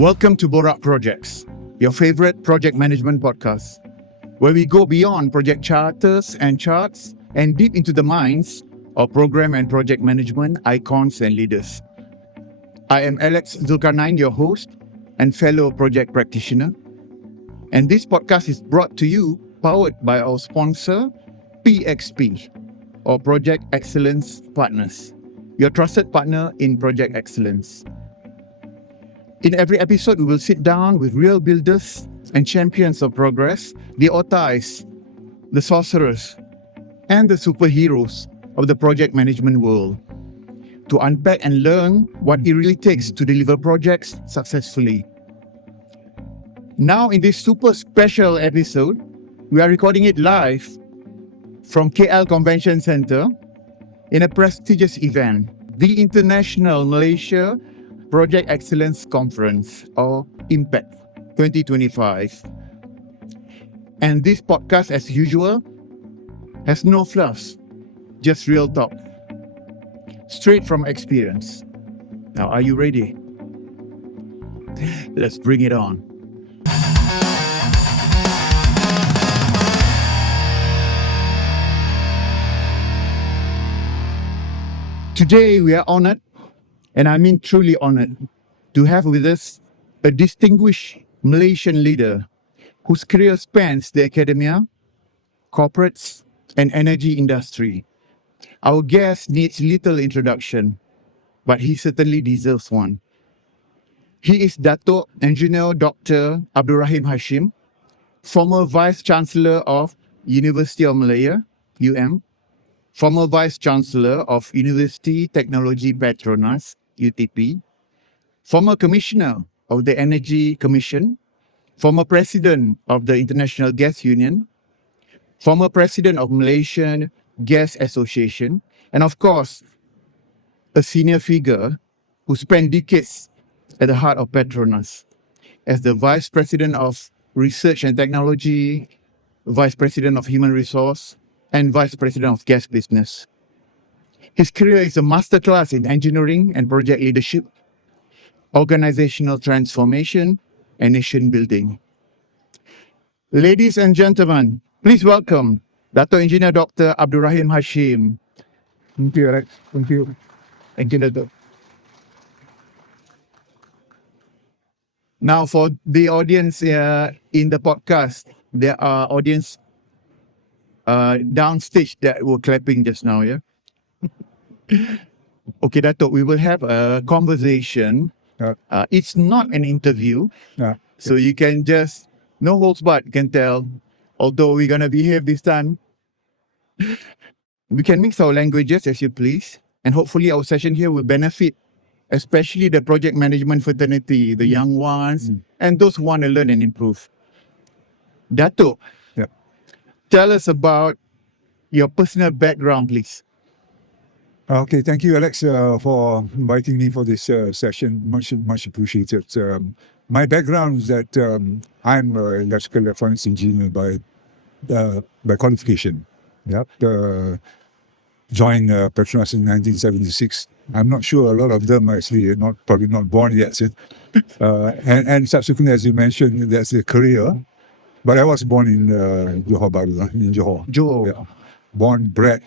Welcome to Borak Projex, your favorite project management podcast, where we go beyond project charters and charts and deep into the minds of program and project management icons and leaders. I am Alex Zulkarnain, your host and fellow project practitioner. And this podcast is brought to you powered by our sponsor, PXP, or Project Excellence Partners, your trusted partner in project excellence. In every episode, we will sit down with real builders and champions of progress, the Otais, the sorcerers, and the superheroes of the project management world, to unpack and learn what it really takes to deliver projects successfully. Now, in this super special episode, we are recording it live from KL Convention Center in a prestigious event, the International Malaysia Project Excellence Conference, or IMPACT 2025. And this podcast, as usual, has no fluffs, just real talk, straight from experience. Now, are you ready? Let's bring it on. Today, we are honored, and I mean truly honored, to have with us a distinguished Malaysian leader whose career spans the academia, corporates, and energy industry. Our guest needs little introduction, but he certainly deserves one. He is Datuk Engineer Dr. Abdul Rahim Hashim, former Vice Chancellor of University of Malaya, UM, former Vice Chancellor of University Technology PETRONAS, UTP, former Commissioner of the Energy Commission, former President of the International Gas Union, former President of Malaysian Gas Association, and of course, a senior figure who spent decades at the heart of PETRONAS as the Vice President of Research and Technology, Vice President of Human Resource, and Vice President of Gas Business. His career is a masterclass in engineering and project leadership, organizational transformation, and nation building. Ladies and gentlemen, please welcome Datuk Engineer Dr. Abdul Rahim Hashim. Thank you, Alex. Thank you. Thank you, Datuk. Now, for the audience in the podcast, there are audience downstage that were clapping just now, yeah? Okay, Datuk, we will have a conversation. It's not an interview, so you can just, no holds barred, you can tell, although we're going to behave this time. We can mix our languages as you please, and hopefully our session here will benefit, especially the project management fraternity, the young ones, and those who want to learn and improve. Datuk, tell us about your personal background, please. Okay, thank you, Alex, for inviting me for this session. Much appreciated. My background is that I'm an electrical electronics engineer by qualification. Joined PETRONAS in 1976. I'm not sure a lot of them are actually probably not born yet. And subsequently, as you mentioned, there's a career. But I was born in Johor Bahru, in Johor. Johor. Born, bred,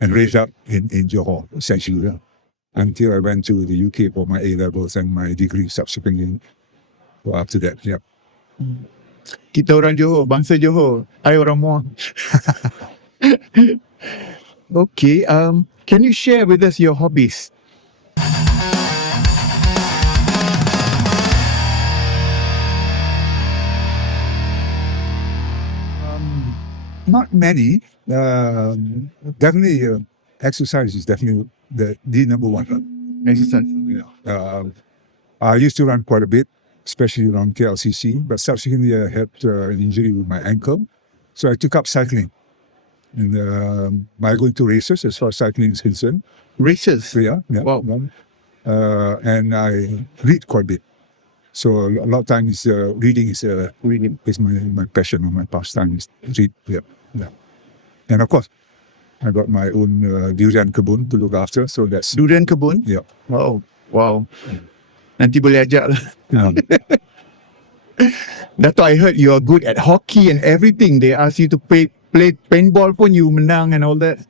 and raised up in Johor, essentially. Until I went to the UK for my A-levels and my degree subsequently. So after that, Kita orang Johor, bangsa Johor. I orang Muar. Okay, can you share with us your hobbies? Not many. Definitely, exercise is definitely the number one. Exercise. I used to run quite a bit, especially around KLCC, but subsequently I had an injury with my ankle. So I took up cycling. And I go into races as far as cycling is concerned. Races? Yeah. Wow. And I read quite a bit. So a lot of times reading is my passion or my pastime is read. Yeah. And of course, I got my own durian kebun to look after. So that's durian kebun. Yeah. Wow. Nanti boleh ajak lah. Dato', I heard you are good at hockey and everything. They ask you to play paintball pun you menang and all that.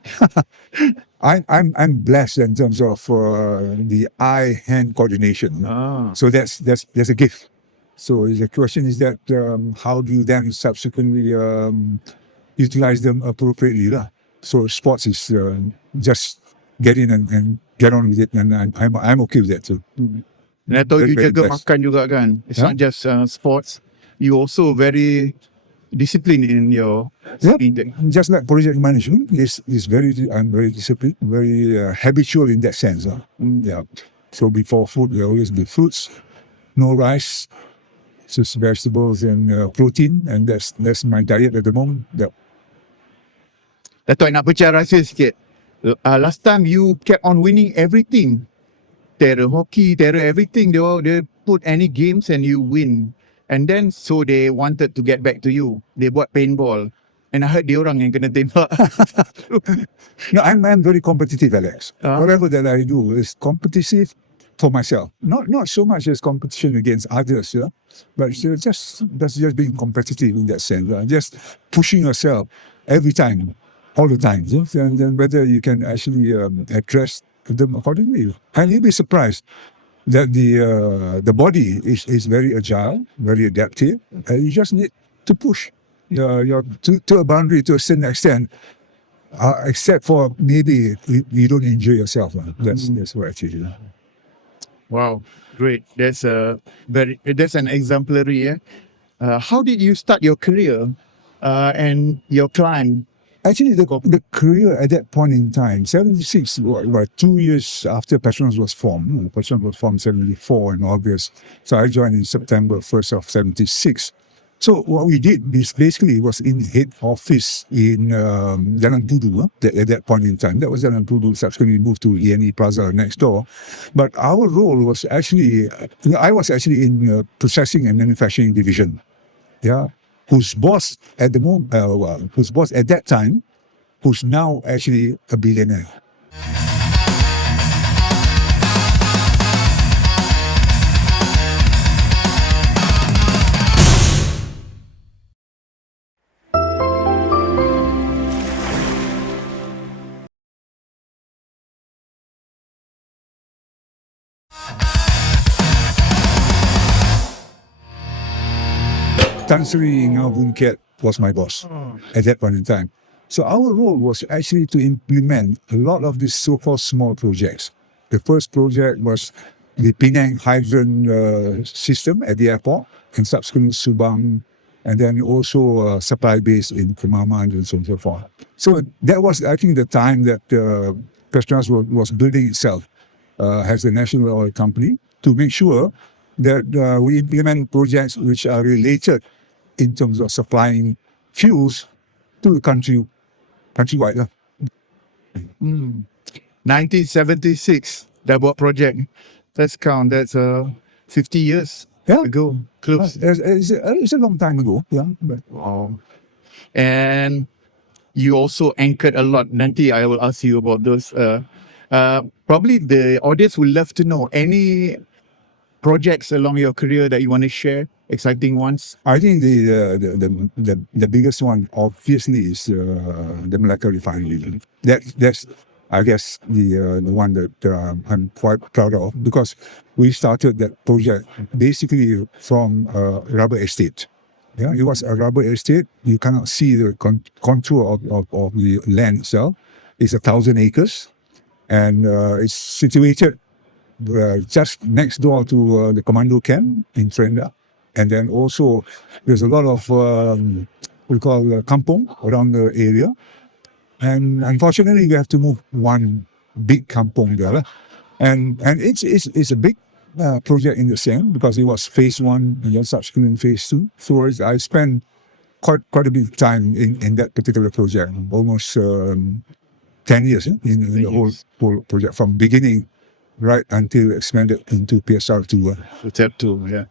I'm blessed in terms of the eye-hand coordination. So that's a gift. So the question is that how do you then subsequently utilize them appropriately lah? So sports is just get in and get on with it, and I'm okay with that too. Dato', you Very jaga blessed. makan juga kan? It's Yeah. not just sports. You also very disciplined in your Yep. eating. Just like project management I'm very disciplined, very habitual in that sense. Yeah. So before food, there always be fruits, no rice, just vegetables and protein, and that's my diet at the moment. Yeah. Dato', nak pecah rahsia sikit. Last time you kept on winning everything. Terror hockey, terror everything. They put any games and you win. And then so they wanted to get back to you. They buat paintball. And I heard dia orang yang kena tembak. No, I'm very competitive, Alex. Whatever that I do is competitive for myself. Not so much as competition against others, yeah? But that's just being competitive in that sense. Just pushing yourself every time, all the time. Yeah? And then whether you can actually address them accordingly. And you'll be surprised that the body is very agile, very adaptive. You just need to push to a boundary to a certain extent. Except for maybe you don't enjoy yourself. That's what I feel. Wow, great. That's an exemplary. How did you start your career and your climb? Actually, the career at that point in time, 76, about 2 years after PETRONAS was formed. PETRONAS was formed 74 in August. So I joined in September 1st of 76. So what we did is basically was in head office in Jalan Pudu at that point in time. That was Jalan Pudu. Subsequently moved to ENE Plaza next door. But our role was actually, I was actually in processing and manufacturing division. Yeah, whose boss at the moment, whose boss at that time, who's now actually a billionaire. Tan Sri Ngau Boon Kiat was my boss at that point in time. So our role was actually to implement a lot of these so-called small projects. The first project was the Penang hydrant system at the airport, and subsequently Subang, and then also supply base in Kemaman and so on and so forth. So that was, I think, the time that PETRONAS was building itself as a national oil company to make sure that we implement projects which are related in terms of supplying fuels to the countrywide. 1976, dah buat project. Let's count, that's 50 years ago. Close. It's a long time ago. Yeah. But, Wow. And you also anchored a lot. Nanti I will ask you about those. Probably the audience would love to know any projects along your career that you want to share, exciting ones. I think the biggest one obviously is the Malacca refinery. That's I guess the one that I'm quite proud of, because we started that project basically from a rubber estate. Yeah, it was a rubber estate. You cannot see the contour of the land itself. It's 1,000 acres, and it's situated just next door to the commando camp in Trenda. And then also there's a lot of we call kampong around the area. And unfortunately we have to move one big kampong there. And it's a big project in the same, because it was phase 1 and then subsequently phase 2. So I spent quite a bit of time in that particular project, almost 10 years in the whole project, from beginning right until expanded into PSR2. Step 2, yeah.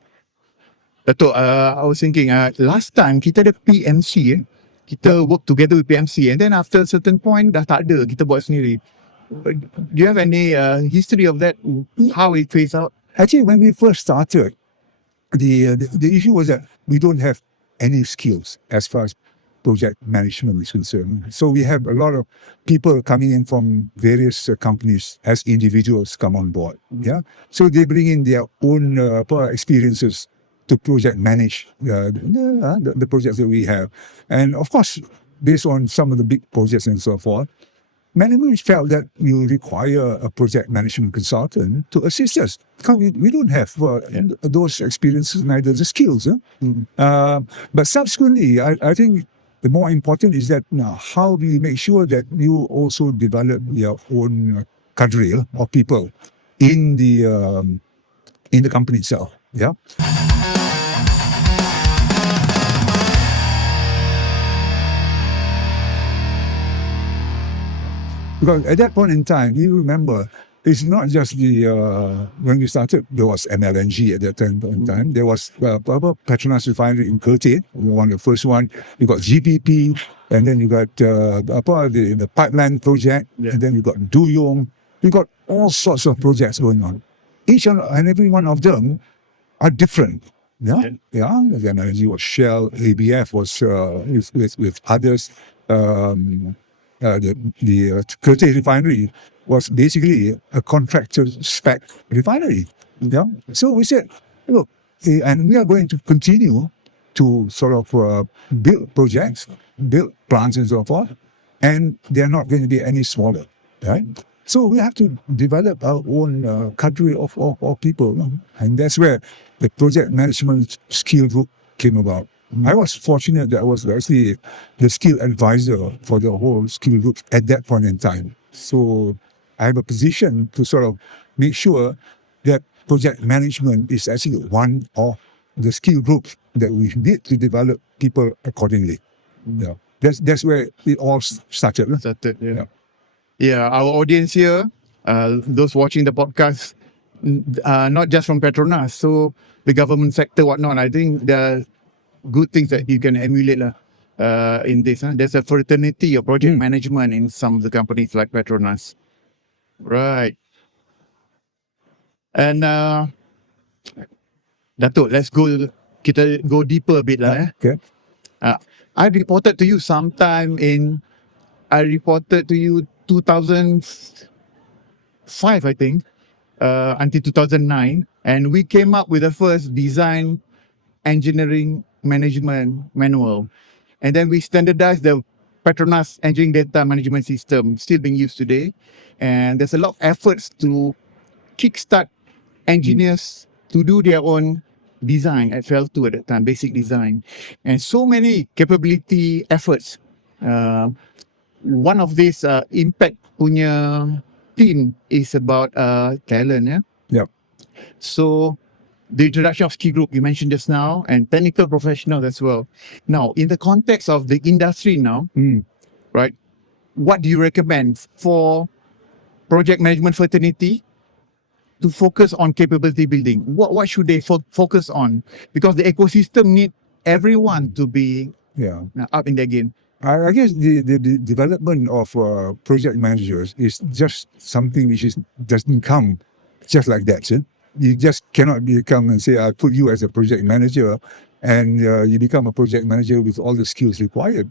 Dato', I was thinking, last time kita ada PMC, kita work together with PMC, and then after a certain point, dah tak ada, kita buat sendiri. Do you have any history of that? How it phased out? Actually, when we first started, the issue was that we don't have any skills as far as project management is concerned. So we have a lot of people coming in from various companies as individuals come on board. Yeah, so they bring in their own experiences to project manage the projects that we have, and of course, based on some of the big projects and so forth. Management felt that you require a project management consultant to assist us because we don't have those experiences, neither the skills. But subsequently, I think the more important is that now, how do you make sure that you also develop your own cadre of people in the company itself? Yeah. Because at that point in time, you remember, it's not just when we started, there was MLNG at that time. There was PETRONAS refinery in Kerteh, one of the first one. You got GPP, and then you got the pipeline project, and then you got Duyong. You got all sorts of projects going on. Each and every one of them are different. Yeah. The MLNG was Shell, ABF was with others. The Kerteh refinery was basically a contractor spec refinery. Yeah. So we said, look, and we are going to continue to sort of build projects, build plants and so forth, and they're not going to be any smaller, right? So we have to develop our own cadre of people, and that's where the project management skill group came about. I was fortunate that I was actually the skill advisor for the whole skill group at that point in time. So I have a position to sort of make sure that project management is actually one of the skill groups that we need to develop people accordingly. Yeah, that's where it all started. Yeah, our audience here, those watching the podcast, not just from PETRONAS, so the government sector, whatnot. I think there are good things that you can emulate in this. There's a fraternity of project management in some of the companies like PETRONAS. Right. And Datuk, kita go deeper a bit lah. Okay. I reported to you 2005, I think, until 2009. And we came up with the first design engineering management manual. And then we standardized the PETRONAS engineering data management system, still being used today. And there's a lot of efforts to kickstart engineers to do their own design at FL2 at that time, basic design. And so many capability efforts. One of these impact punya team is about talent. Yeah. Yep. So the introduction of skill group you mentioned just now, and technical professionals as well. Now, in the context of the industry now, right, what do you recommend for project management fraternity to focus on capability building? What should they focus on? Because the ecosystem need everyone to be up in their game. I guess the development of project managers is just something which doesn't come just like that. You just cannot become and say, I put you as a project manager, and you become a project manager with all the skills required.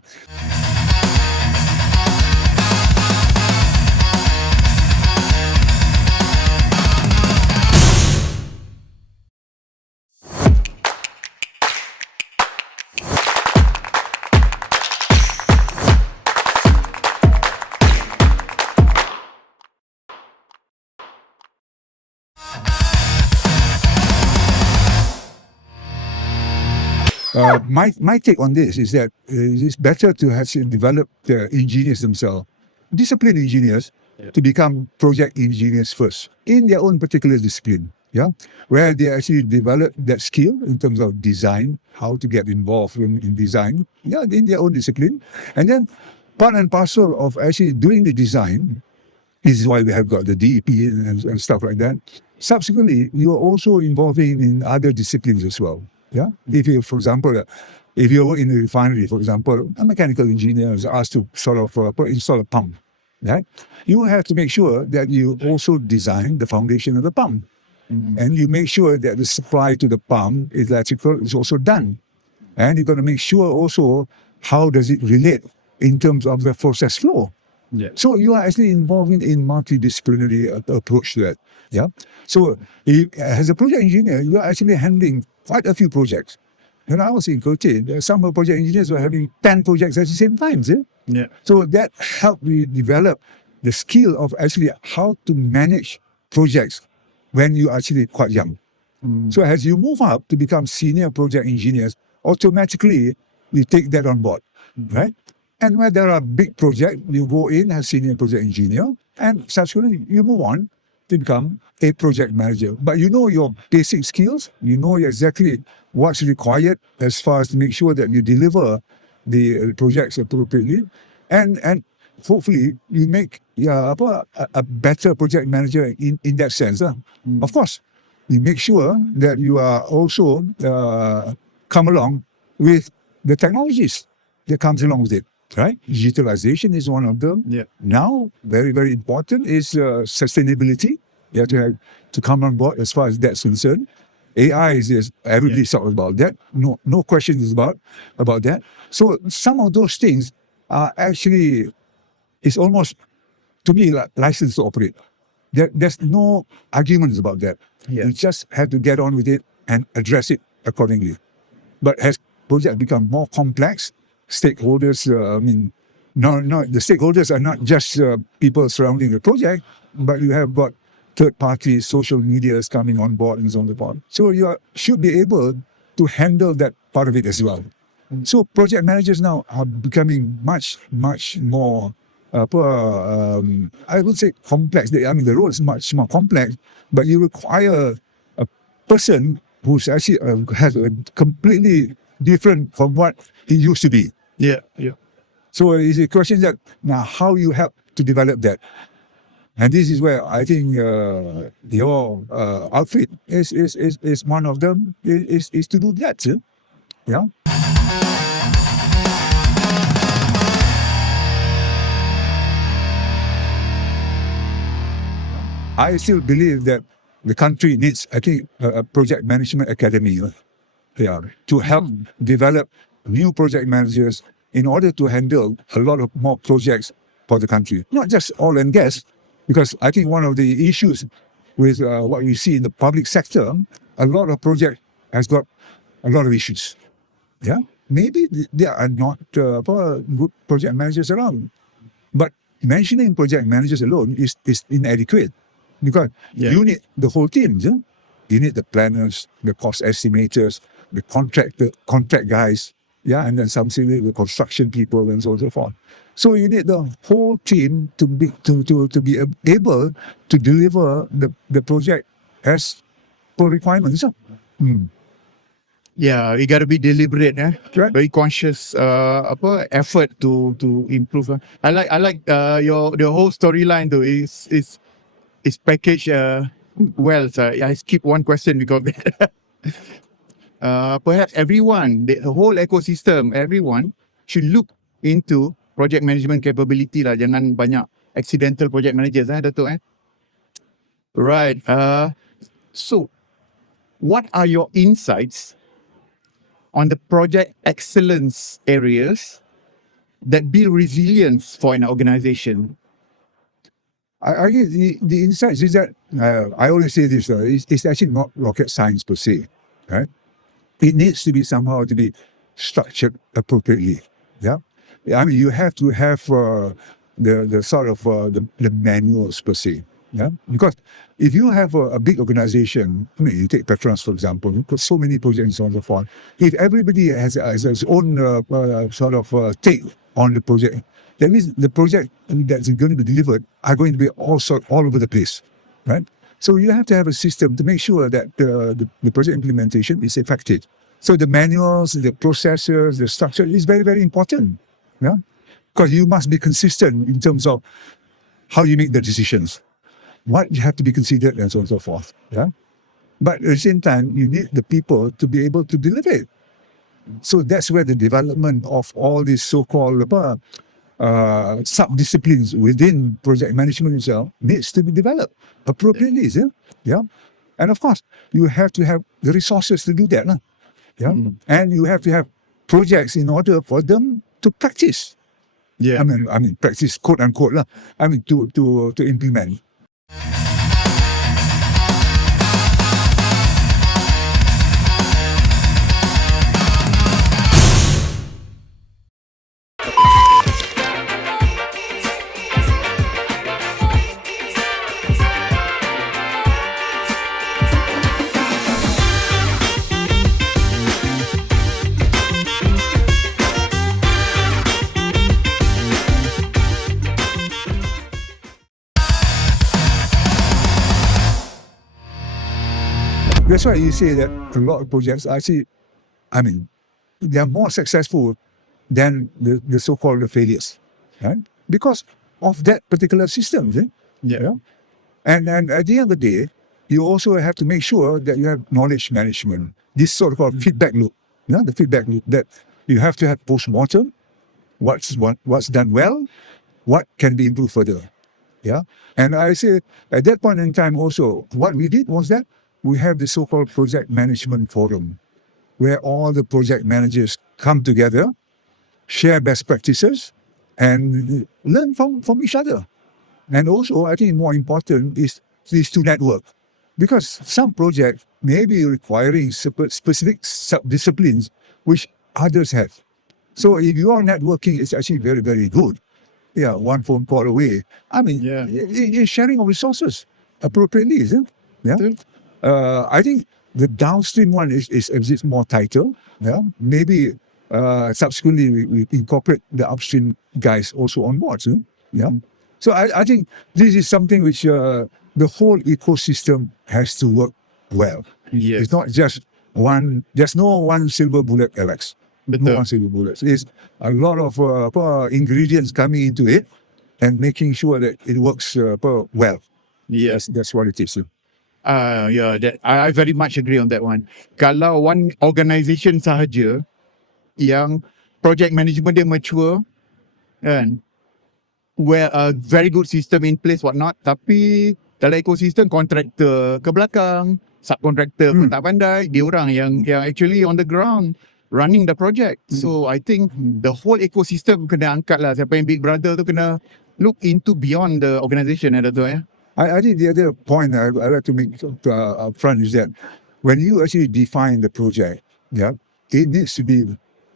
My take on this is that it's better to actually develop the engineers themselves, disciplined engineers, to become project engineers first in their own particular discipline. Yeah, where they actually develop that skill in terms of design, how to get involved in design, in their own discipline, and then part and parcel of actually doing the design. This is why we have got the DEP and stuff like that. Subsequently, you are also involving in other disciplines as well. Yeah, if you, for example, if you work in a refinery, for example, a mechanical engineer is asked to sort of install a pump, right? You have to make sure that you also design the foundation of the pump. and you make sure that the supply to the pump electrical is also done. And you're going to make sure also how does it relate in terms of the process flow. Yeah. So you are actually involving in multidisciplinary approach to that. Yeah. So as a project engineer, you are actually handling quite a few projects. When I was in Kochi, some of project engineers were having 10 projects at the same time. See? Yeah. So that helped me develop the skill of actually how to manage projects when you are actually quite young. So as you move up to become senior project engineers, automatically you take that on board, right? And when there are big projects, you go in as senior project engineer, and subsequently you move on to become a project manager. But you know your basic skills, you know exactly what's required as far as to make sure that you deliver the projects appropriately, and hopefully you make a better project manager in that sense. Of course, you make sure that you are also come along with the technologies that comes along with it, right? Digitalization is one of them. Yeah. Now, very, very important is sustainability. You have to come on board as far as that's concerned. AI is everybody's talking about that. No questions about that. So some of those things are actually, it's almost, to me, like license to operate. There's no arguments about that. Yeah. You just have to get on with it and address it accordingly. But as projects become more complex, stakeholders, the stakeholders are not just people surrounding the project, but you have got third parties, social medias coming on board and so on and so forth. So you should be able to handle that part of it as well. So project managers now are becoming much, much more, I would say complex. The role is much more complex, but you require a person who's actually has a completely different from what he used to be. Yeah. So it's a question that now how you help to develop that. And this is where I think your outfit is one of them, is to do that. Yeah. I still believe that the country needs, I think, a project management academy to help develop new project managers in order to handle a lot of more projects for the country. Not just oil and gas, because I think one of the issues with what we see in the public sector, a lot of projects has got a lot of issues. Yeah, maybe there are not good project managers around, but mentioning project managers alone is inadequate, because you need the whole team. You need the planners, the cost estimators, the contract guys, and then subsequently the construction people and so on and so forth. So you need the whole team to be able to deliver the project as per requirements. Yeah, you got to be deliberate, Right. Very conscious, effort to improve. I like your whole storyline though is packaged well. So I skip one question because perhaps everyone, the whole ecosystem, everyone should look into project management capability lah. Jangan banyak accidental project managers, Datuk. Right. So, what are your insights on the project excellence areas that build resilience for an organization? I guess the insights is that, I always say this, it's actually not rocket science per se, right? It needs to be somehow to be structured appropriately. Yeah, you have to have the sort of the manuals per se. Yeah, because if you have a big organization, you take PETRONAS for example, you've got so many projects and so on and so forth. If everybody has his own sort of take on the project, that means the project that's going to be delivered are going to be all over the place, right? So you have to have a system to make sure that the project implementation is effective. So the manuals, the processes, the structure is very, very important. Yeah, because you must be consistent in terms of how you make the decisions, what you have to be considered, and so on and so forth. Yeah, but at the same time, you need the people to be able to deliver it. So that's where the development of all these so-called sub-disciplines within project management itself needs to be developed appropriately. Yeah. And of course, you have to have the resources to do that. Lah. Yeah. And you have to have projects in order for them to practice. Yeah. I mean, practice, quote unquote, lah. I mean, to implement. That's why you say that a lot of projects actually, I mean, they are more successful than the so-called failures, right? Because of that particular system. See? Yeah. And at the end of the day, you also have to make sure that you have knowledge management, this sort of called feedback loop. Yeah? The feedback loop that you have to have post-mortem, what's done well, what can be improved further. Yeah. And I say at that point in time also, what we did was that we have the so-called project management forum, where all the project managers come together, share best practices, and learn from each other. And also, I think more important is to network. Because some projects may be requiring specific sub-disciplines which others have. So if your networking is actually very, very good, yeah, one phone call away. I mean, you're sharing of resources appropriately, isn't it? Yeah. I think the downstream one is a bit more tighter. Yeah. Maybe subsequently we incorporate the upstream guys also on board. So, yeah. So I think this is something which the whole ecosystem has to work well. Yes. It's not just one. There's no one silver bullet, Alex. No one silver bullet. It's a lot of ingredients coming into it and making sure that it works well. Yes. That's what it is. I very much agree on that one. Kalau one organisation sahaja yang project management dia mature, kan, where a very good system in place, whatnot, tapi dalam ekosistem kontraktor ke belakang, subcontractor pun tak pandai, dia orang yang actually on the ground running the project. So I think the whole ecosystem kena angkat lah. Siapa yang big brother tu kena look into beyond the organisation, Datuk. I think the other point I'd like to make up front is that when you actually define the project, yeah, it needs to be,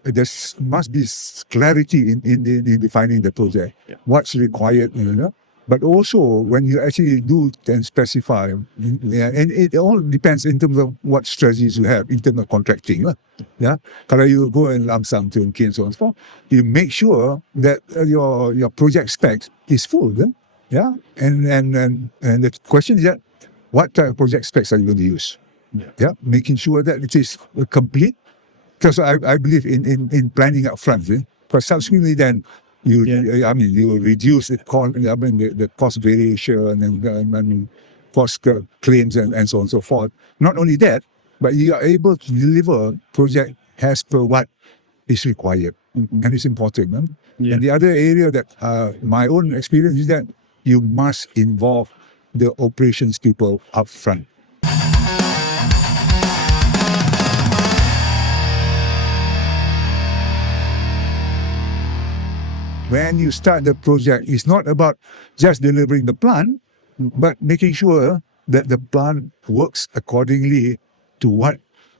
there must be clarity in defining the project, what's required, you know. But also when you actually do and specify, and it all depends in terms of what strategies you have in terms of contracting. Yeah, kalau you go and lump sum turnkey and so on and so forth, you make sure that your project specs is full. Yeah, and the question is that what type of project specs are you going to use? Yeah, making sure that it is complete. Because I believe in planning up front. Because subsequently then you will reduce the cost variation and cost claims and so on and so forth. Not only that, but you are able to deliver project as per what is required, and it's important. And the other area that my own experience is that you must involve the operations people up front. When you start the project, it's not about just delivering the plan, but making sure that the plan works accordingly to what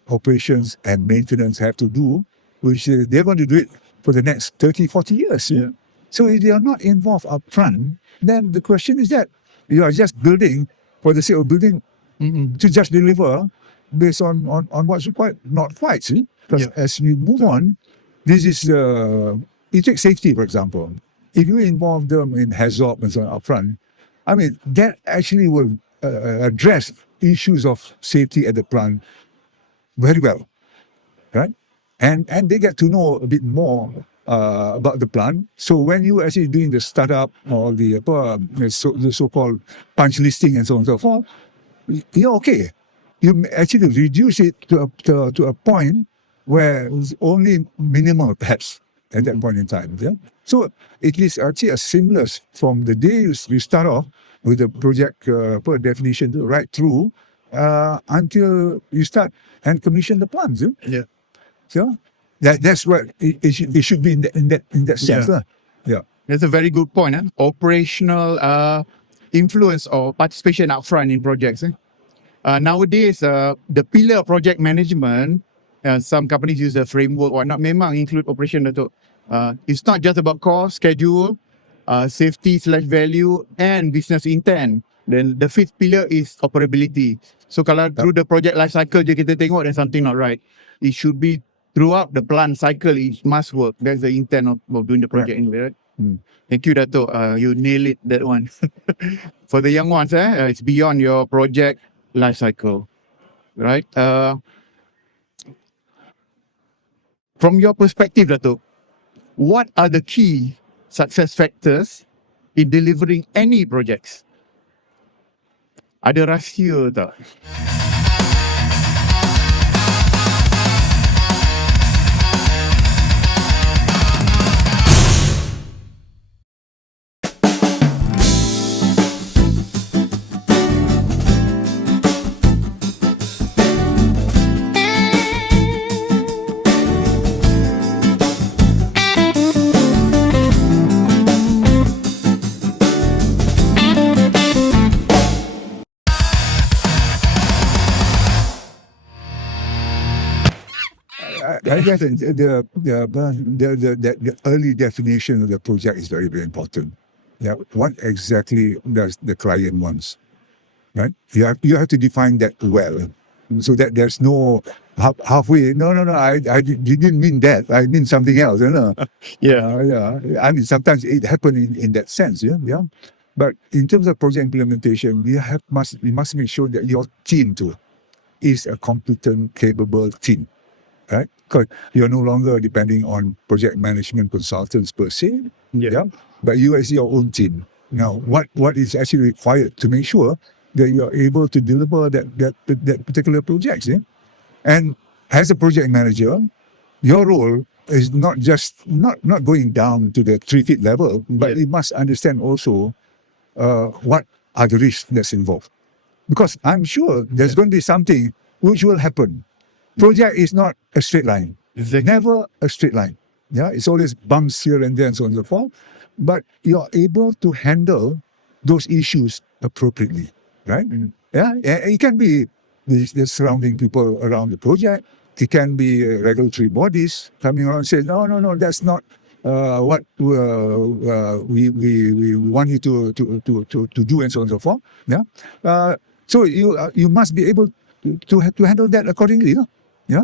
operations and maintenance have to do, which they're going to do it for the next 30, 40 years. Yeah. So if they are not involved up front, then the question is that you are just building for the sake of building to just deliver based on what's required. Not quite, see? Because as you move on, this is, you take safety, for example. If you involve them in HAZOP and so on up front, I mean, that actually will address issues of safety at the plant very well, right? And they get to know a bit more about the plant. So when you actually doing the startup or the so-called punch listing and so on and so forth, you're okay. You actually reduce it to a point where it's only minimal, perhaps, at that point in time. Yeah? So it is actually a seamless from the day you start off with the project per definition right through until you start and commission the plants. Yeah. So that's what it should be in that sense. Yeah. Yeah. That's a very good point. Operational influence or participation upfront in projects. Nowadays, the pillar of project management, some companies use a framework or not, memang include operation, Datuk. It's not just about cost, schedule, safety/value, and business intent. Then the fifth pillar is operability. So kalau through the project life cycle je kita tengok there's something not right. It should be throughout the plant cycle. It must work. That's the intent of doing the project anyway, right? Thank you, Dato'. You nail it, that one. For the young ones, it's beyond your project life cycle, right? From your perspective, Dato', what are the key success factors in delivering any projects? Ada rahsia tak? I guess the early definition of the project is very, very important. Yeah, what exactly does the client wants, right? You have to define that well, so that there's no halfway. No. I didn't mean that. I mean something else. Yeah. I mean sometimes it happens in that sense. Yeah. But in terms of project implementation, you must make sure that your team too is a competent, capable team. Right? Because you're no longer depending on project management consultants per se, but you as your own team. Now, what is actually required to make sure that you're able to deliver that particular project? And as a project manager, your role is not just not going down to the 3 feet level, but you must understand also what are the risks that's involved. Because I'm sure there's going to be something which will happen. Project is not a straight line. Exactly. Never a straight line. Yeah, it's always bumps here and there and so on and so forth. But you're able to handle those issues appropriately, right? Yeah, it can be the surrounding people around the project. It can be regulatory bodies coming around and saying, no, that's not what we want you to do and so on and so forth. Yeah, so you must be able to handle that accordingly. Yeah,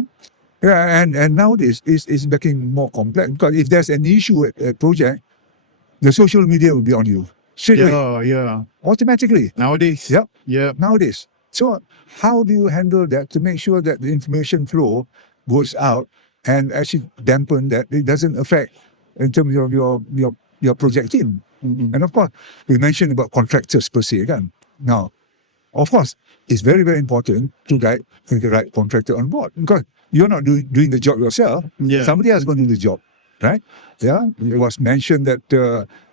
and nowadays it's becoming more complex, because if there's an issue at a project, the social media will be on you straight away. Yeah. Automatically. Nowadays. Yeah. Nowadays. So how do you handle that to make sure that the information flow goes out and actually dampen that it doesn't affect in terms of your project team? And of course, we mentioned about contractors per se. Now, of course, it's very, very important to get the right contractor on board, because you're not doing the job yourself. Yeah. Somebody else is going to do the job, right? Yeah. It was mentioned that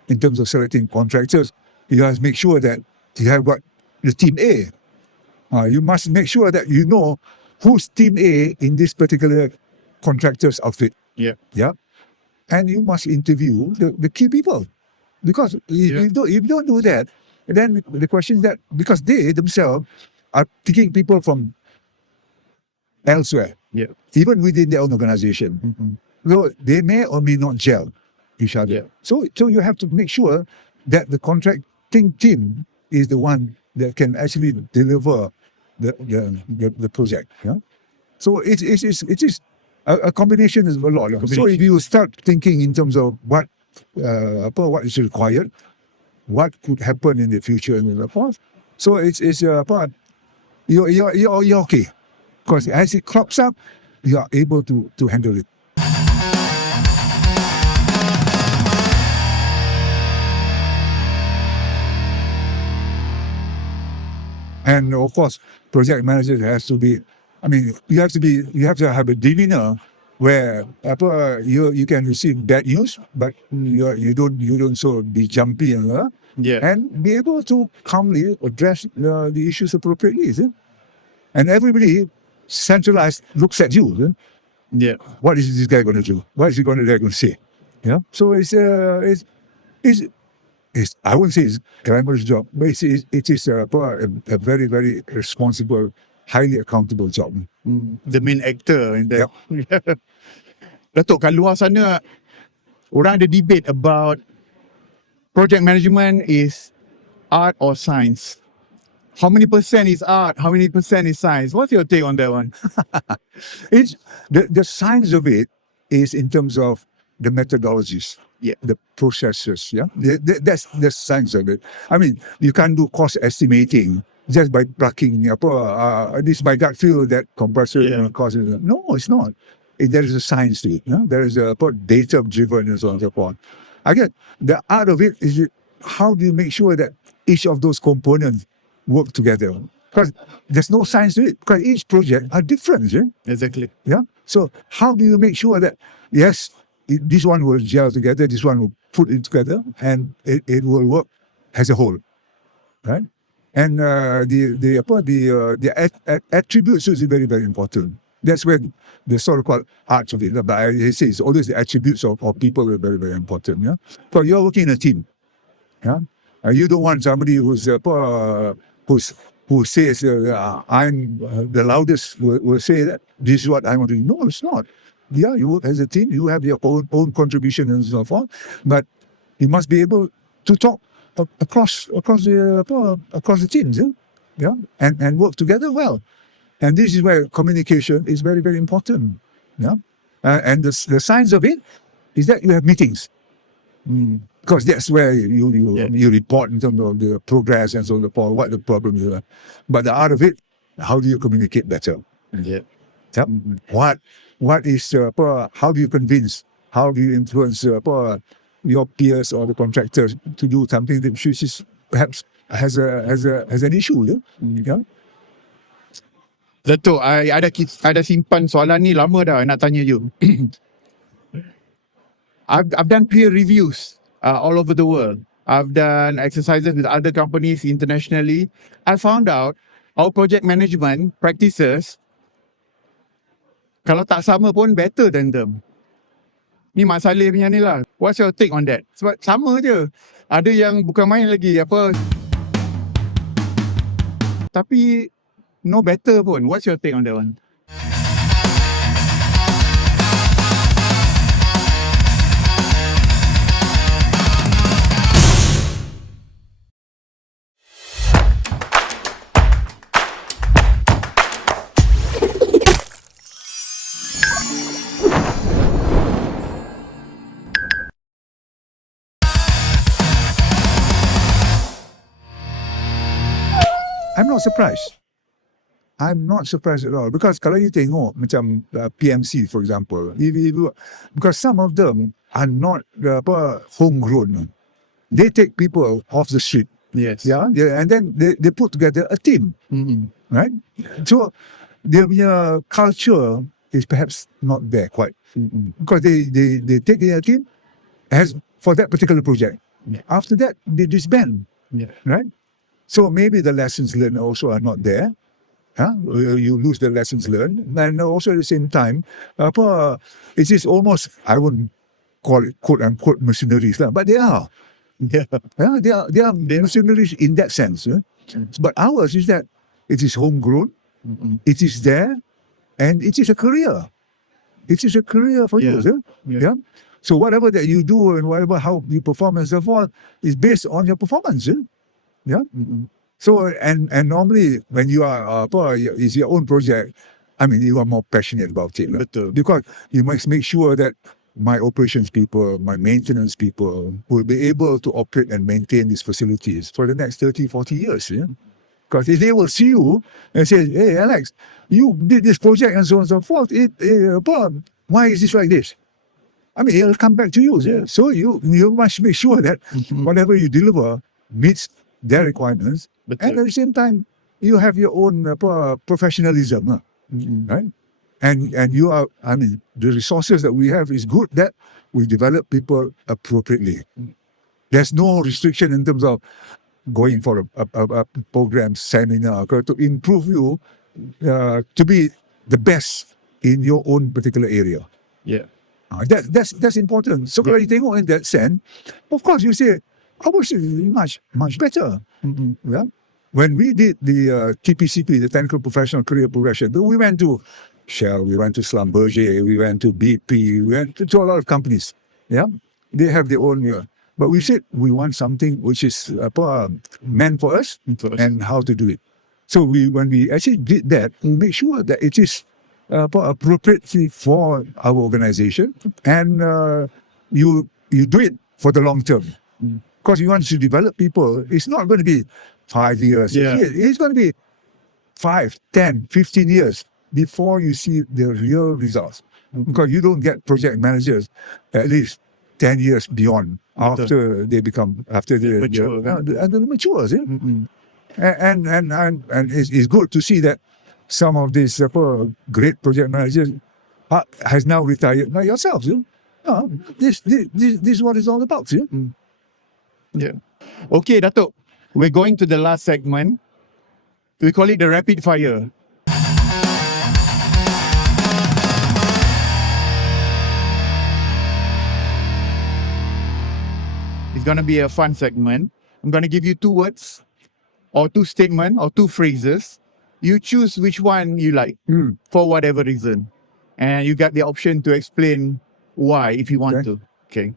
in terms of selecting contractors, you have to make sure that you have got the team A. You must make sure that you know who's team A in this particular contractor's outfit. Yeah. And you must interview the key people, because if you don't do that, then the question is that because they themselves are taking people from elsewhere, even within their own organization, so they may or may not gel each other. So you have to make sure that the contracting team is the one that can actually deliver the project. Yeah. So it is a combination is a lot. So if you start thinking in terms of what is required, what could happen in the future and so forth, so it's you're okay, because as it crops up, you are able to handle it. And of course, project manager has to be. I mean, you have to have a demeanor where you can receive bad news, but you don't so be jumpy and be able to calmly address the issues appropriately. Is it? and everybody centralized looks at you. Yeah. What is this guy going to do? What is he going to say? Yeah. So it's I wouldn't say it's a glamorous job, but it is a very, very responsible, highly accountable job. The main actor in that. Datuk, kat luar sana, orang ada debate about project management is art or science. How many percent is art? How many percent is science? What's your take on that one? It's the science of it is in terms of the methodologies, the processes. That's the science of it. I mean, you can't do cost estimating just by plucking this by gut feel that compressor cost. No, it's not. There is a science to it. There is a data driven and so on and so forth. Again, the art of it is how do you make sure that each of those components work together? Because there's no science to it. Because each project are different. Exactly. Yeah. So how do you make sure that yes, this one will gel together, this one will put it together, and it will work as a whole, right? And the attributes is very, very important. That's where the so-called art of it. But I say it's always the attributes of people are very, very important. Yeah. Because you're working in a team. Yeah. You don't want somebody who says I'm the loudest will say that this is what I want to do. No, it's not. Yeah, you work as a team. You have your own contribution and so forth. But you must be able to talk across the teams. Yeah, and work together well. And this is where communication is very, very important. Yeah, and the science of it is that you have meetings. Because that's where you report in terms of the progress and so on, what the problem is. But the art of it, how do you communicate better? Yeah. Yep. What is how do you convince? How do you influence your peers or the contractors to do something that which is perhaps has an issue? Yeah. Datuk, I ada simpan soalan ni lama dah nak tanya you. I've done peer reviews all over the world. I've done exercises with other companies internationally. I found out our project management practices, kalau tak sama pun better than them. Ni Mak Saleh punya ni lah. What's your take on that? Sebab sama je. Ada yang bukan main lagi tapi no better pun. What's your take on that one? I'm not surprised. I'm not surprised at all. Because kalau you tengok macam PMC, for example, because some of them are not homegrown. They take people off the street. Yes. Yeah, and then they put together a team. Right? So their culture is perhaps not there quite. Because they take their team as for that particular project. Yeah. After that, they disband. Yeah. Right? So maybe the lessons learned also are not there. You lose the lessons learned. And also at the same time, it is almost, I wouldn't call it quote-unquote mercenaries, but they are. Yeah. They are mercenaries in that sense. But ours is that it is homegrown, it is there, and it is a career. It is a career for you. Yeah. So whatever that you do and how you perform and so forth is based on your performance. Yeah. So and normally when you are it's your own project, I mean you are more passionate about it. Because you must make sure that my operations people, my maintenance people will be able to operate and maintain these facilities for the next 30, 40 years. Yeah? Because if they will see you and say, hey Alex, you did this project and so on and so forth, why is this like this? I mean, it'll come back to you. Yeah? So you must make sure that whatever you deliver meets their requirements, and at the same time, you have your own professionalism, right? And you are, I mean, the resources that we have is good that we develop people appropriately. There's no restriction in terms of going for a program seminar to improve you. to be the best in your own particular area. Yeah. That's important. So kalau you tengok in that sense, of course you say, ours is much better. Yeah. When we did the TPCP, the Technical Professional Career Progression, we went to Shell, we went to Schlumberger, we went to BP, we went to a lot of companies. Yeah, they have their own. But we said we want something which is meant for us and how to do it. So when we actually did that, we make sure that it is appropriately for our organization, and you do it for the long term. Because you want to develop people, it's not going to be 5 years. Yeah. It's going to be 5, 10, 15 years before you see the real results. Because you don't get project managers at least 10 years beyond after they Mature, they matures. Yeah? And it's good to see that some of these great project managers has now retired. Like yourselves, this is what it's all about. Yeah? Yeah. Okay, Datuk. We're going to the last segment. We call it the rapid fire. It's going to be a fun segment. I'm going to give you 2 words or 2 statements or 2 phrases. You choose which one you like for whatever reason. And you got the option to explain why if you want to. Okay.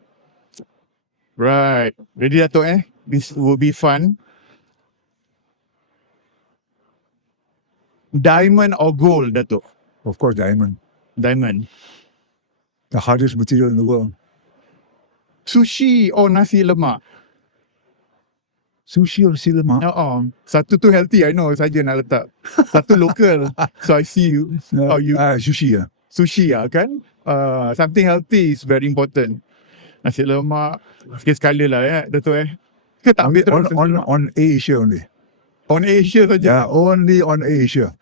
Right. Ready, Datuk? This will be fun. Diamond or gold, Datuk? Of course, diamond. Diamond. The hardest material in the world. Sushi or nasi lemak? Sushi or nasi lemak? Satu tu healthy, I know, saja nak letak. Satu local. So I see you. Sushi. Sushi kan? Something healthy is very important. Nasi lemak, sekali-sekala lah Datuk Ke tak ambil terus? On Asia only. On Asia saja? Yeah, only on Asia.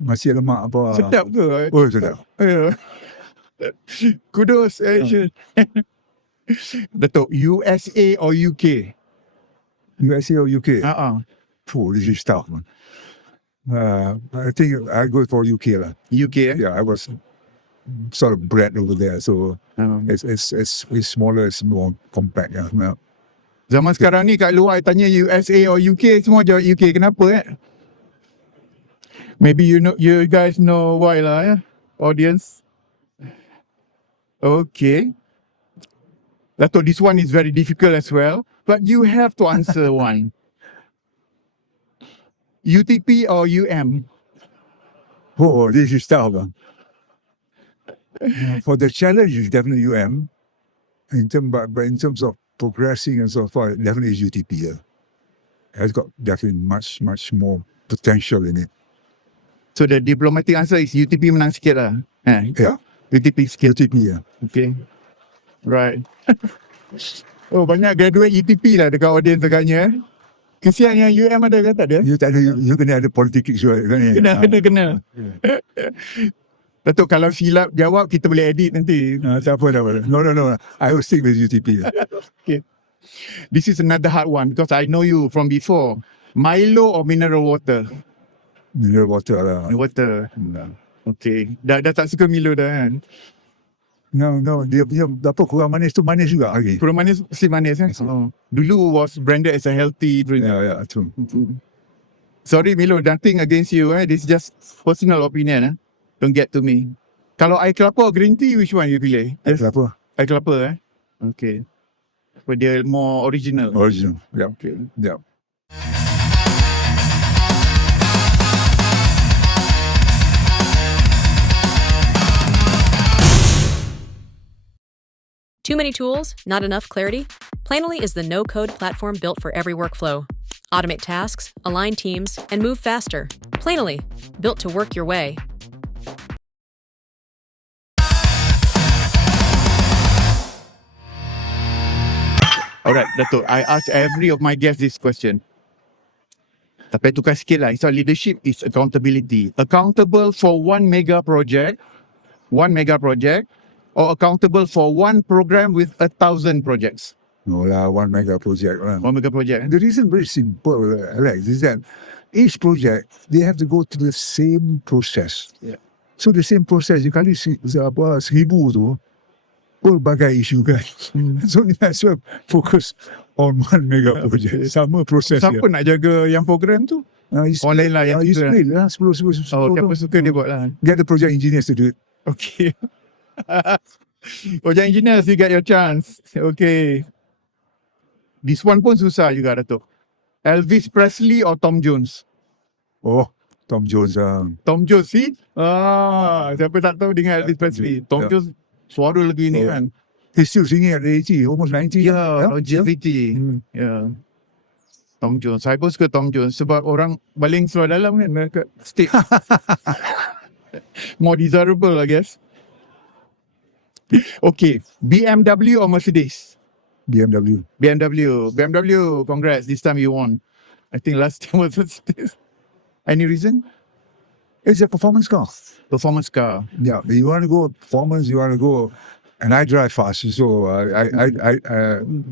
Nasi lemak apa? Sedap ke? Oh, sedap. Kudos Asia. Datuk, USA or UK? USA or UK? Uh-uh. This is tough, man. I think I go for UK lah. UK? Yeah, I was sort of bred over there, so it's smaller, it's more compact. Yeah. Zaman sekarang ni kat luar tanya USA or UK, semua jawab UK. Kenapa Maybe you guys know why lah audience. Okay. Datuk, this one is very difficult as well, but you have to answer one. UTP or UM? Oh, this is tough. For the challenge, it's definitely UM. But in terms of progressing and so forth, definitely is UTP. It's got definitely much more potential in it. So the diplomatic answer is UTP menang sikit lah. Yeah. UTP sikit. UTP, yeah. Okay. Right. Oh, banyak graduate UTP lah dekat audience agaknya. Kesian yang UM ada ke tak ada? You kena ada politics juga. Kena. Datuk, kalau silap jawab, kita boleh edit nanti. Tak apa. No. I will stick with UTP. Okay. This is another hard one because I know you from before. Milo or mineral water? Mineral water lah. Water. Okay. Dah tak suka Milo dah kan? No. Dia apa kurang manis tu manis juga lagi. Kurang manis, si manis kan? Dulu was branded as a healthy drink. Yeah, true. Sorry Milo, nothing against you. This is just personal opinion. Don't get to me. Kalau air kelapa or green tea, which one you pilih? Air kelapa. Air kelapa Okay. But they're more original. Original, yeah. Okay. Yeah. Too many tools? Not enough clarity? Planoly is the no-code platform built for every workflow. Automate tasks, align teams, and move faster. Planoly, built to work your way. Alright, Datuk, I ask every of my guests this question. Tapi tukar sikit lah. So leadership is accountability. Accountable for one mega project, or accountable for one program with 1,000 projects? No lah, one mega project. One mega project. The reason very simple, Alex, is that each project, they have to go through the same process. Yeah. So the same process, you kali 1,000 tu, pelbagai isu kan. So you might as well focus on one mega project. Sama proses Siapa nak jaga yang program tu? Orang lain lah yang you suka. split lah 10 Siapa suka dia buat lah. Get the project engineers to do it. Okay. Project engineers, you get your chance. Okay. This one pun susah juga, Datuk. Elvis Presley or Tom Jones? Oh, Tom Jones. Tom Jones, see? Siapa tak tahu dengan Elvis Presley. Tom Jones suara lagi ni kan. He's still singing at 80, almost 90. Longevity. Yeah. Tom Jones. Saya pun suka Tom Jones sebab orang baling seluar dalam kan dekat stage. More desirable, I guess. Okay. BMW or Mercedes? BMW. BMW, congrats. This time you won. I think last time was Mercedes. Any reason? It's a performance car. Performance car. Yeah, you want to go performance, you want to go, and I drive fast, so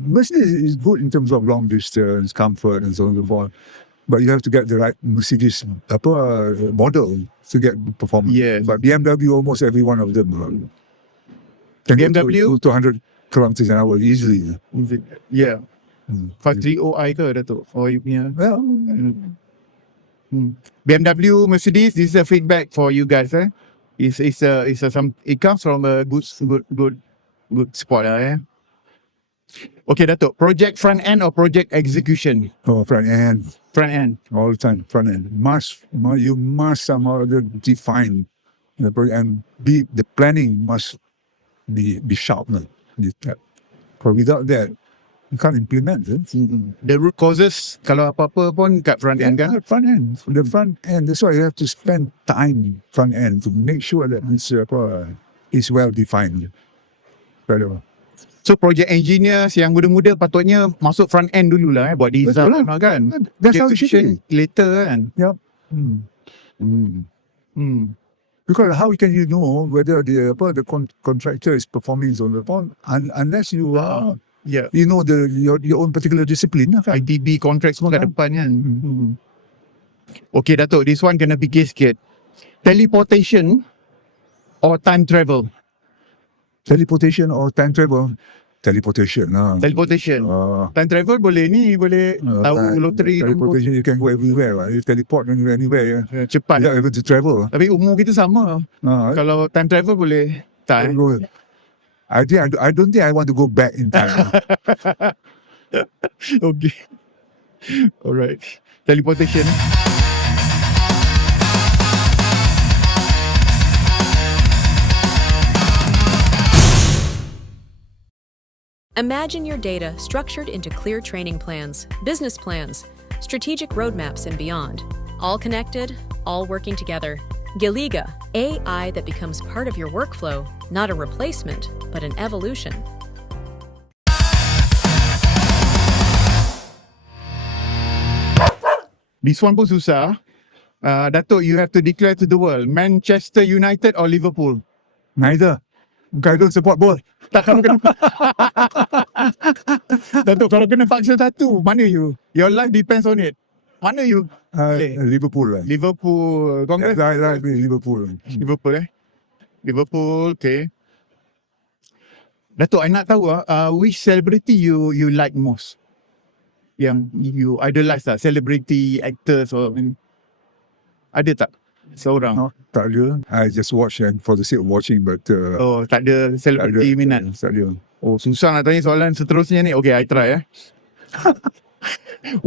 Mercedes is good in terms of long distance, comfort, and so on and so forth. But you have to get the right Mercedes model to get performance. Yes. But BMW, almost every one of them can BMW? go to 200 kilometers an hour easily. Yeah. 530i ke Datuk? Or you punya? Well, BMW, Mercedes, this is a feedback for you guys. It comes from a good spot. Okay, Datuk. Project front end or project execution? front end. Front end. All the time, front end. You must somehow define the project, and the planning must be sharp. Because without that, you can't implement it. The root causes, kalau apa-apa pun kat front end kan? Front end. The front end. That's why you have to spend time front end to make sure that it's well defined. So project engineers yang muda-muda patutnya masuk front end dululah buat design kan? That's how it should be. Later kan? Yep. Because how can you know whether the contractor is performing on the phone unless you you know your own particular discipline kan? ITB contract semua kat depan kan? Okay, Datuk, this one kena fikir sikit. Teleportation or time travel? Teleportation or time travel? Teleportation. Teleportation. Time travel boleh tahu loteri. Teleportation, you can go everywhere. Right? You teleport anywhere. Cepat. You're able to travel. Tapi umur kita sama. Kalau time travel boleh tak? I don't think I want to go back in time. Okay. Alright. Teleportation. Imagine your data structured into clear training plans, business plans, strategic roadmaps, and beyond. All connected, all working together. Giliga, AI that becomes part of your workflow, not a replacement, but an evolution. This one pun susah. Datuk, you have to declare to the world, Manchester United or Liverpool? Neither. I don't support both. Tak, kalau kena Datuk, kalau kena paksa satu, mana you? Your life depends on it. Mana you? Liverpool. Liverpool. Congrats. Right, Liverpool. Liverpool, okay. Datuk, I nak tahu which celebrity you like most? Yang you idolize lah, celebrity, actors or ada tak? Seorang? No, tak ada. I just watch for the sake of watching, but tak ada celebrity minat? Tak ada. Oh, susah nak tanya soalan seterusnya ni. Okay, I try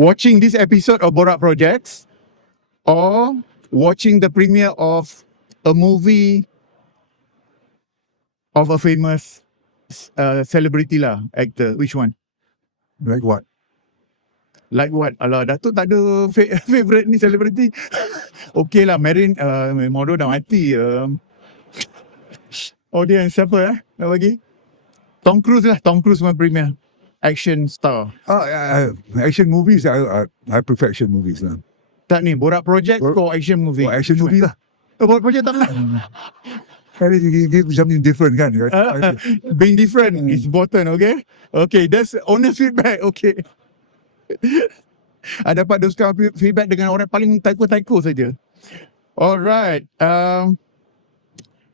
Watching this episode of Borak Projex or watching the premiere of a movie of a famous celebrity lah, actor. Which one? Like what? Like what? Alah, Datuk tak ada favorite ni celebrity. Okay lah, Marin, model dah mati. Dia siapa nak bagi? Tom Cruise lah. Tom Cruise my premier. Action star. Action movies, I prefer action movies lah. Tak ni, Borak Projex or action movie? Action movie lah. Borak Projex tak lah. You give something different kan? Being different is important, okay? Okay, that's honest feedback, okay. dapat those kind of feedback dengan orang paling typo saja. Alright.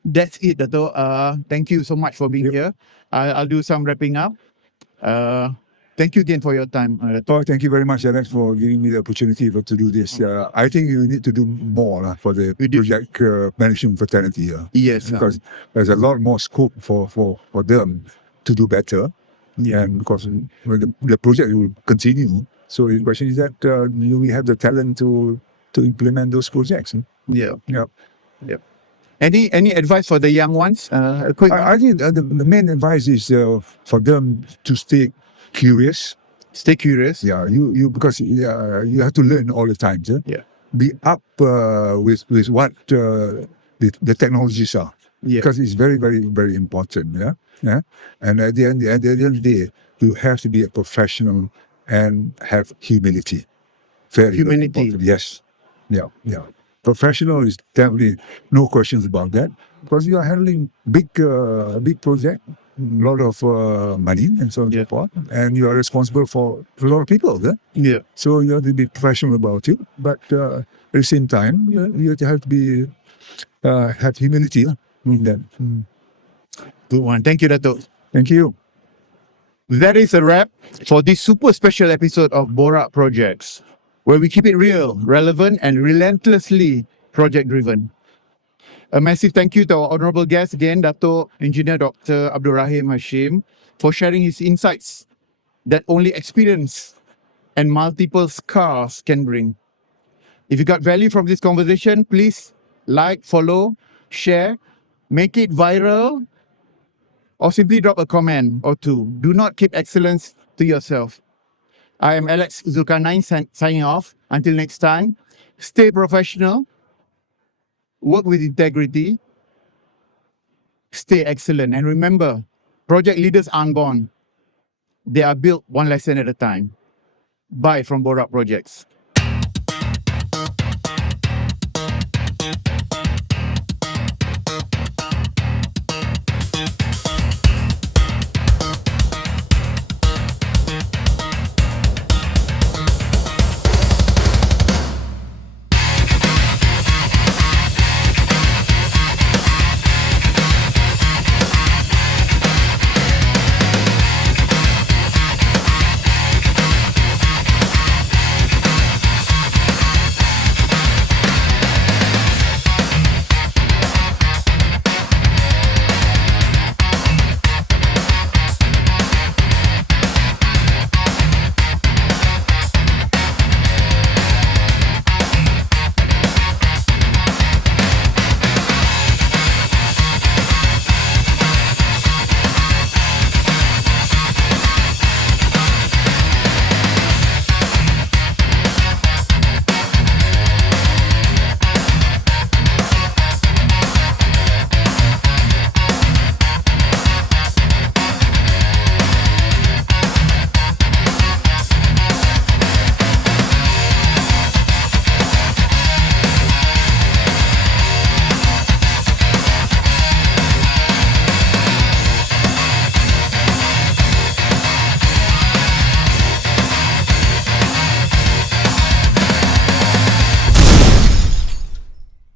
That's it, Dato'. Thank you so much for being here. I'll do some wrapping up. Thank you again for your time, Dato'. Oh, thank you very much, Alex, for giving me the opportunity to do this. I think you need to do more for the project management fraternity. Yes. Because there's a lot more scope for them to do better. Yeah. And because the project will continue. So the question is that do we have the talent to implement those projects? Yeah. Yeah. Any advice for the young ones? A quick I think the main advice is for them to stay curious. Stay curious. Yeah, you because you have to learn all the time. Yeah. Be up with what the technologies are. Yeah. Because it's very, very, very important. Yeah. And at the end of the day, you have to be a professional and have humility. Very Humanity. important. Yes. Yeah. Professional is definitely no questions about that, because you are handling big project, a lot of money and so on and so forth, and you are responsible for a lot of people. Yeah. So you have to be professional about it, but at the same time, you have to be have humility in that. Good one. Thank you, Dato'. Thank you. That is a wrap for this super special episode of Borak Projects, where we keep it real, relevant, and relentlessly project-driven. A massive thank you to our honorable guest again, Dato' Engineer Dr. Abdul Rahim Hashim, for sharing his insights that only experience and multiple scars can bring. If you got value from this conversation, please like, follow, share, make it viral, or simply drop a comment or two. Do not keep excellence to yourself. I am Alex Zulkarnain signing off. Until next time, stay professional, work with integrity, stay excellent. And remember, project leaders aren't born. They are built one lesson at a time. Bye from Borak Projects.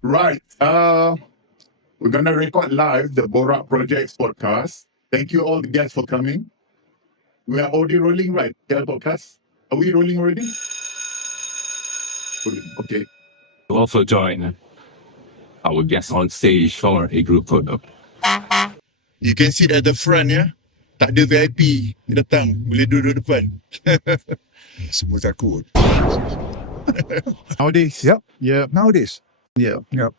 Right. We're going to record live the Borak Projects podcast. Thank you all the guests for coming. We are already rolling, right? The podcast. Are we rolling already? Okay. We'll also join our guests on stage for a group photo. You can sit at the front, ya. Tak ada VIP. Datang. Boleh duduk depan. Semua takut. Nowadays. Yep. Yeah. Nowadays. Yeah. Yep.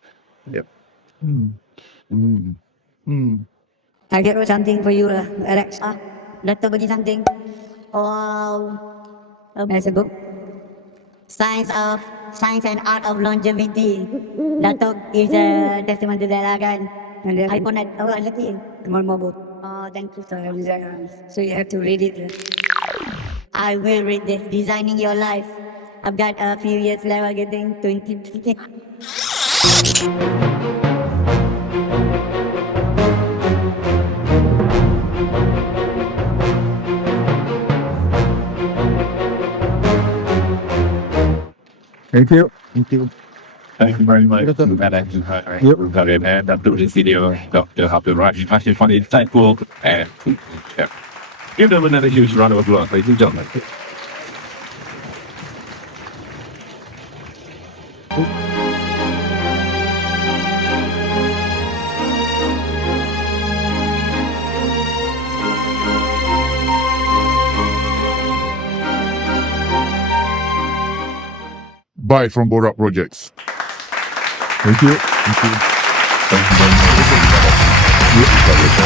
I get something for you, Alex. Dato' bagi something. There's a book. Science and Art of Longevity. Dato' is a testament to that lah kan. And then I pun ada lagi. One more book. Oh, thank you. So you have to read it. I will read this. Designing Your Life. I've got a few years left. I'm getting 20. Thank you. Thank you. Thank you very much. Betul. And Dr. Presidio, Dr. Abdul Rahim Hashim for the insightful and yeah. Give them another huge round of applause, ladies and gentlemen. Bye from Borak Projex. Thank you. Thank you very much.